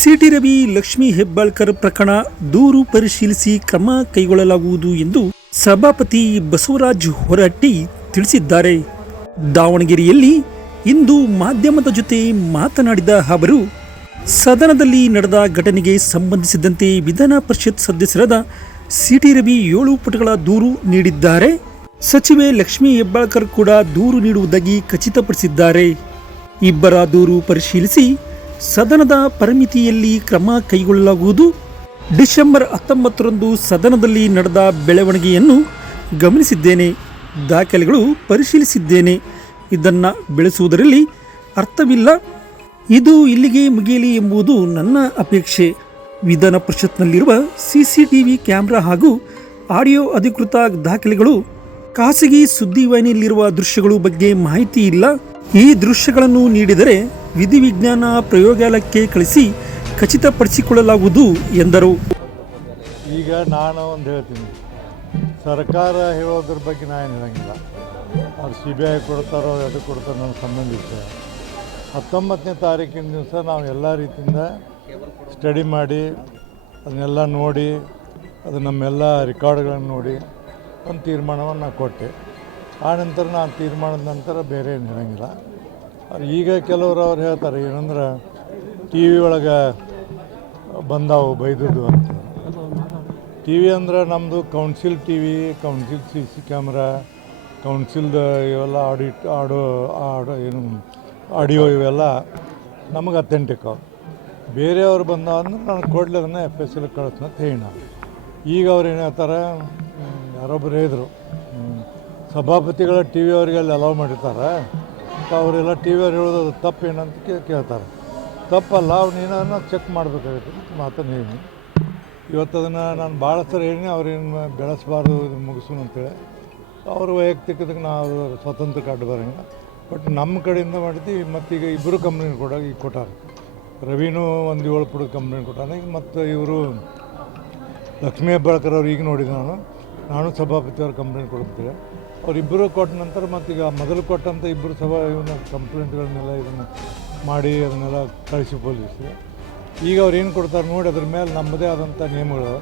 City Ravi Lakshmi Hebbalkar ಪ್ರಕರಣ ದೂರು ಪರಿಶೀಲಿಸಿ ಕ್ರಮ ಕೈಗೊಳ್ಳಲಾಗುವುದು ಎಂದು ಸಭಾಪತಿ ಬಸವರಾಜ್ ಹೊರಟ್ಟಿ ತಿಳಿಸಿದ್ದಾರೆ. ದಾವಣಗೆರೆಯಲ್ಲಿ ಇಂದು ಮಾಧ್ಯಮದ ಜೊತೆ ಮಾತನಾಡಿದ ಅವರು, ಸದನದಲ್ಲಿ ನಡೆದ ಘಟನೆಗೆ ಸಂಬಂಧಿಸಿದಂತೆ ವಿಧಾನ ಪರಿಷತ್ ಸದಸ್ಯರಾದ ಸಿಟಿ ರವಿ ಏಳು ಪುಟಗಳ ದೂರು ನೀಡಿದ್ದಾರೆ. ಸಚಿವೆ ಲಕ್ಷ್ಮೀ ಹೆಬ್ಬಾಳ್ಕರ್ ಕೂಡ ದೂರು ನೀಡುವುದಾಗಿ ಖಚಿತಪಡಿಸಿದ್ದಾರೆ. ಇಬ್ಬರ ದೂರು ಪರಿಶೀಲಿಸಿ ಸದನದ ಪರಿಮಿತಿಯಲ್ಲಿ ಕ್ರಮ ಕೈಗೊಳ್ಳಲಾಗುವುದು. ಡಿಸೆಂಬರ್ ಹತ್ತೊಂಬತ್ತರಂದು ಸದನದಲ್ಲಿ ನಡೆದ ಬೆಳವಣಿಗೆಯನ್ನು ಗಮನಿಸಿದ್ದೇನೆ, ದಾಖಲೆಗಳು ಪರಿಶೀಲಿಸಿದ್ದೇನೆ. ಇದನ್ನು ಬೆಳೆಸುವುದರಲ್ಲಿ ಅರ್ಥವಿಲ್ಲ. ಇದು ಇಲ್ಲಿಗೆ ಮುಗಿಯಲಿ ಎಂಬುದು ನನ್ನ ಅಪೇಕ್ಷೆ. ವಿಧಾನ ಪರಿಷತ್ನಲ್ಲಿರುವ ವಿ ಕ್ಯಾಮರಾ ಹಾಗೂ ಆಡಿಯೋ ಅಧಿಕೃತ ದಾಖಲೆಗಳು ಖಾಸಗಿ ಸುದ್ದಿವಾಹಿನಿಯಲ್ಲಿರುವ ದೃಶ್ಯಗಳು ಬಗ್ಗೆ ಮಾಹಿತಿ ಇಲ್ಲ. ಈ ದೃಶ್ಯಗಳನ್ನು ನೀಡಿದರೆ ವಿಧಿವಿಜ್ಞಾನ ಪ್ರಯೋಗಾಲಯಕ್ಕೆ ಕಳಿಸಿ ಖಚಿತಪಡಿಸಿಕೊಳ್ಳಲಾಗುವುದು ಎಂದರು. ಈಗ ನಾನು ಒಂದು ಹೇಳ್ತೀನಿ. ಸರ್ಕಾರ ಹೇಳೋದ್ರ ಬಗ್ಗೆ ನಾನು ಹೇಳಂಗಿಲ್ಲ. ಅವ್ರು ಸಿ ಬಿ ಐ ಕೊಡ್ತಾರೋ ಅದು ಕೊಡ್ತಾರೋ ನನ್ನ ಸಂಬಂಧಿಸಿದ ಹತ್ತೊಂಬತ್ತನೇ ತಾರೀಕಿನ ದಿವಸ ನಾವು ಎಲ್ಲ ರೀತಿಯಿಂದ ಸ್ಟಡಿ ಮಾಡಿ, ಅದನ್ನೆಲ್ಲ ನೋಡಿ, ಅದು ನಮ್ಮೆಲ್ಲ ರೆಕಾರ್ಡ್ಗಳನ್ನು ನೋಡಿ ಒಂದು ತೀರ್ಮಾನವನ್ನು ನಾನು ಕೊಟ್ಟೆ. ಆ ನಂತರ ನಾನು ತೀರ್ಮಾನದ ನಂತರ ಬೇರೆ ಏನು ಹೇಳಂಗಿಲ್ಲ. ಈಗ ಕೆಲವರು ಅವ್ರು ಹೇಳ್ತಾರೆ, ಏನಂದ್ರೆ ಟಿ ವಿ ಒಳಗೆ ಬಂದಾವು ಬೈದದ್ದು ಅಂತ. ಟಿ ವಿ ಅಂದ್ರೆ ನಮ್ಮದು council T V, council C C camera, ಕೌನ್ಸಿಲ್ದ ಇವೆಲ್ಲ ಆಡಿಟ್, ಆಡೋ ಆಡೋ ಏನು, ಆಡಿಯೋ ಇವೆಲ್ಲ ನಮಗೆ ಅಥೆಂಟಿಕ್ ಅವು. ಬೇರೆಯವ್ರು ಬಂದಾವ ಅಂದ್ರೆ ನಾನು ಕೊಡ್ಲಿ ಅದನ್ನು ಎಫ್ ಎಸ್ ಎಲ್ ಕಳಿಸ್ನ ಅಂತ ಹೇಳಿ ಈಗ ಅವ್ರು ಏನು ಹೇಳ್ತಾರೆ ಹ್ಮ್, ಯಾರೊಬ್ರು ಹೇಳಿದರು ಸಭಾಪತಿಗಳ ಟಿ ವಿ ಅವರಿಗೆ ಅಲ್ಲಿ ಅಲೌ ಮಾಡಿರ್ತಾರೆ. ಮತ್ತು ಅವರೆಲ್ಲ ಟಿ ವಿ ಅವ್ರು ಹೇಳೋದು ತಪ್ಪು ಏನಂತ ಕೇಳ್ತಾರೆ. ತಪ್ಪಲ್ಲ ಅವ್ನು ಏನಾದ್ರು ಚೆಕ್ ಮಾಡಬೇಕಾಗುತ್ತೆ. ಮಾತನ್ನು ಹೇಳಿ. ಇವತ್ತು ಅದನ್ನು ನಾನು ಭಾಳ ಸರಿ ಹೇಳಿ ಅವ್ರೇನು ಬೆಳೆಸಬಾರ್ದು ಮುಗಿಸು ಅಂತೇಳಿ. ಅವ್ರ ವೈಯಕ್ತಿಕದಕ್ಕೆ ನಾವು ಸ್ವತಂತ್ರ ಕಾಡು ಬರೋಂಗಿಲ್ಲ. ಬಟ್ ನಮ್ಮ ಕಡೆಯಿಂದ ಮಾಡಿದ್ವಿ ಈಗ ಇಬ್ಬರು ಕಂಪ್ನಿ ಕೂಡ ಈಗ ಕೊಟ್ಟಾರೆ. ರವಿನೂ ಒಂದು ಏಳು ಪುಡ ಕಂಪ್ನಿ ಕೊಟ್ಟಾನೆ. ಈಗ ಮತ್ತು ಇವರು ಲಕ್ಷ್ಮೀ ಹೆಬ್ಬಾಳ್ಕರ್ ಅವ್ರು ಈಗ ನೋಡಿದ ನಾನು. ನಾನು ಸಭಾಪತಿ ಅವ್ರ ಕಂಪ್ಲೇಂಟ್ ಕೊಡ್ತೇವೆ ಅವರಿಬ್ಬರು ಕೊಟ್ಟ ನಂತರ ಮತ್ತೀಗ ಮೊದಲು ಕೊಟ್ಟಂಥ ಇಬ್ಬರು ಸಭಾ ಇವನ್ನ ಕಂಪ್ಲೇಂಟ್ಗಳನ್ನೆಲ್ಲ ಇದನ್ನು ಮಾಡಿ ಅದನ್ನೆಲ್ಲ ಕಳಿಸಿ ಪೊಲೀಸ್ಗೆ ಈಗ ಅವ್ರು ಏನು ಕೊಡ್ತಾರೆ ನೋಡಿ ಅದ್ರ ಮೇಲೆ ನಮ್ಮದೇ ಆದಂಥ ನಿಯಮಗಳು.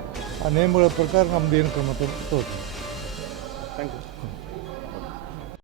ಆ ನಿಯಮಗಳ ಪ್ರಕಾರ ನಮ್ದು ಏನು ಕ್ರಮ ತೋರಿಸ್ತೀವಿ. Thank you